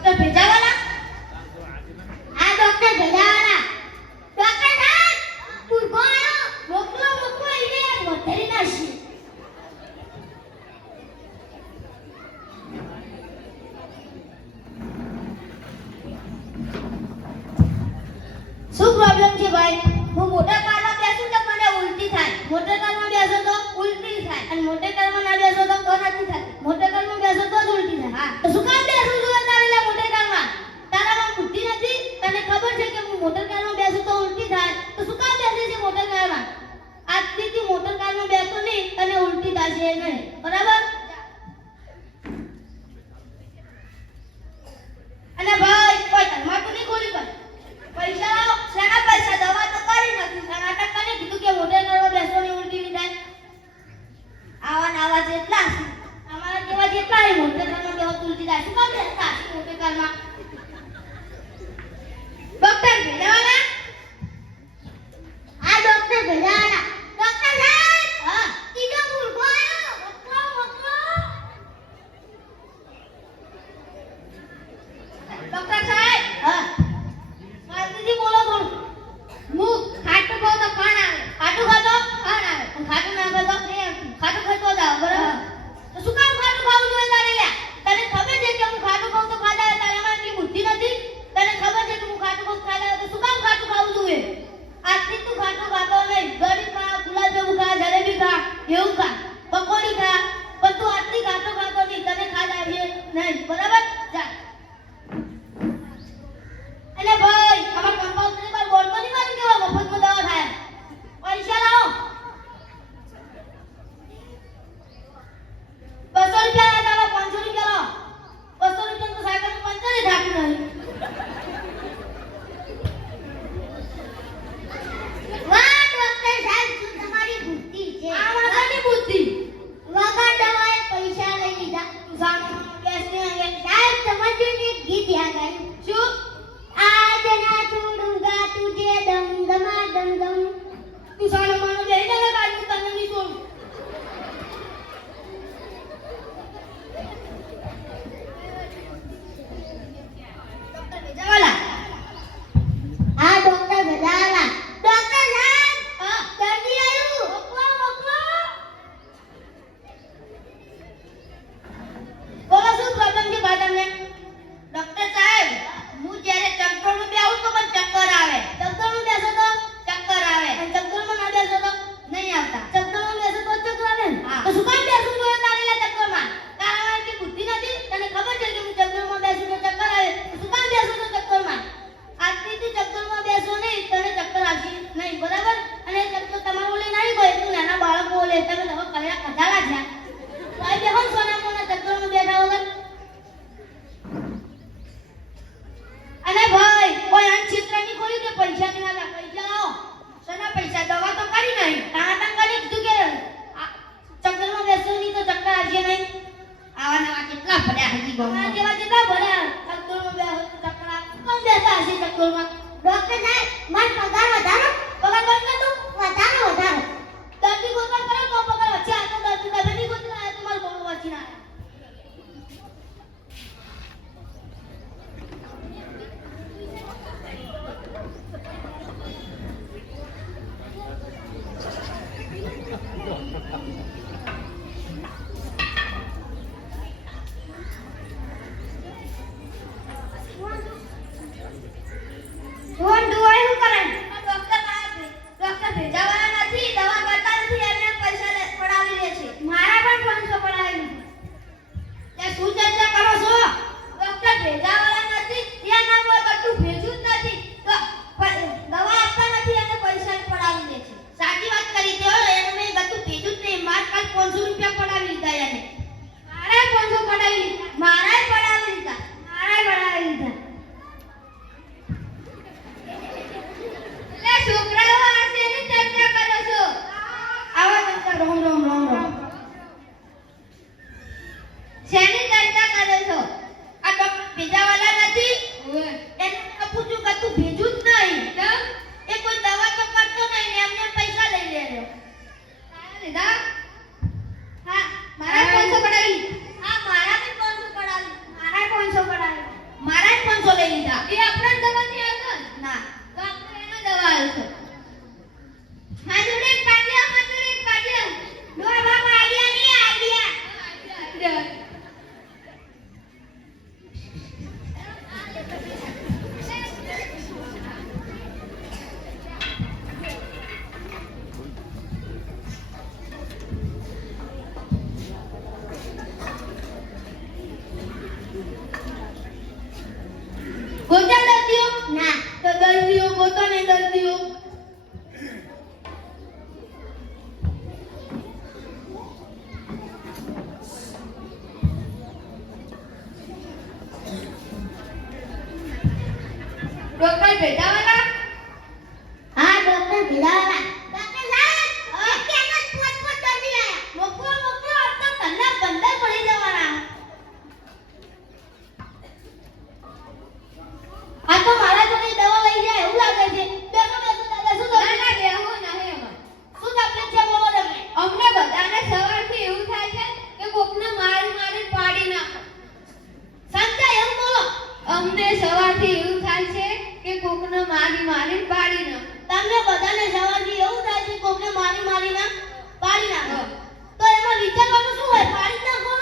doctor ભેજાવાલા આ doctor ભેજાવાલા doctor સાહેબ પુરગો આયો મોકલો એને વધેરી નાખી શું પ્રોબ્લેમ છે ભાઈ હું મોટર કારમાં બેસું તો મને ઉલટી થાય મોટર કારમાં બેસો તો ઉલટી થાય અને મોટર કારમાં ના બેસો તો નથી થતી મોટર કારમાં બેસો તો જ ઉલટી થાય હા તો શું કામ બેસું છું તારેલા મોટર કારમાં તારામાં બુદ્ધિ નથી તને ખબર છે કે હું મોટર કારમાં બેસું તો ઉલટી થાય તો શું કામ બેસે છે મોટર કારમાં આજથી મોટર કારમાં બેસો નહીં તને ઉલટી થશે નહીં બરાબર અને ભાઈ કોઈ ધર્મા તો નહીં ખોલી કર પૈસા લાવો શેના પૈસા દવા તો કરી નથી નાટક કરીને કીધું કે મોટર કારમાં બેસો નહીં ઉલટી નહીં થાય આવા જેટલા અમારા જેવા જેટલા એ મોટર કારમાં બેસો ઉલટી થાય શું કામ બેસતા મોટર કારમાં ડોક્ટર ભેજાવાલા આ ડોક્ટર ભેજાવાલા ડોક્ટર સાહેબ હા કીધો મુર્ગો આયો ડોક્ટર ભેજાવાલા હા ડોક્ટર ભીલાવાલા ડોક્ટર સાહેબ એક કેમ જ પોત દર્દી આયા મોકલો આ તો કન્ના 15 પડી જવાના આ તો મારા જોડે દવા લઈ જાય એવું લાગે છે બેસો દાદા શું ના ના લેવું નહીં અમાર શું તકલીફ છે બોલો તમે અમને બધાને સવારથી એવું થાય છે કે કોકને મારી પાડી નાખો સમજાય એવું બોલો અમને સવારથી એવું થાય છે કે કોકને મારી પાડી નાખો તમને બધાને સવારથી એવું થાય છે કોકને મારી ના પાડી નાખો તો એમાં વિચારવાનું શું હોય પાડી નાખો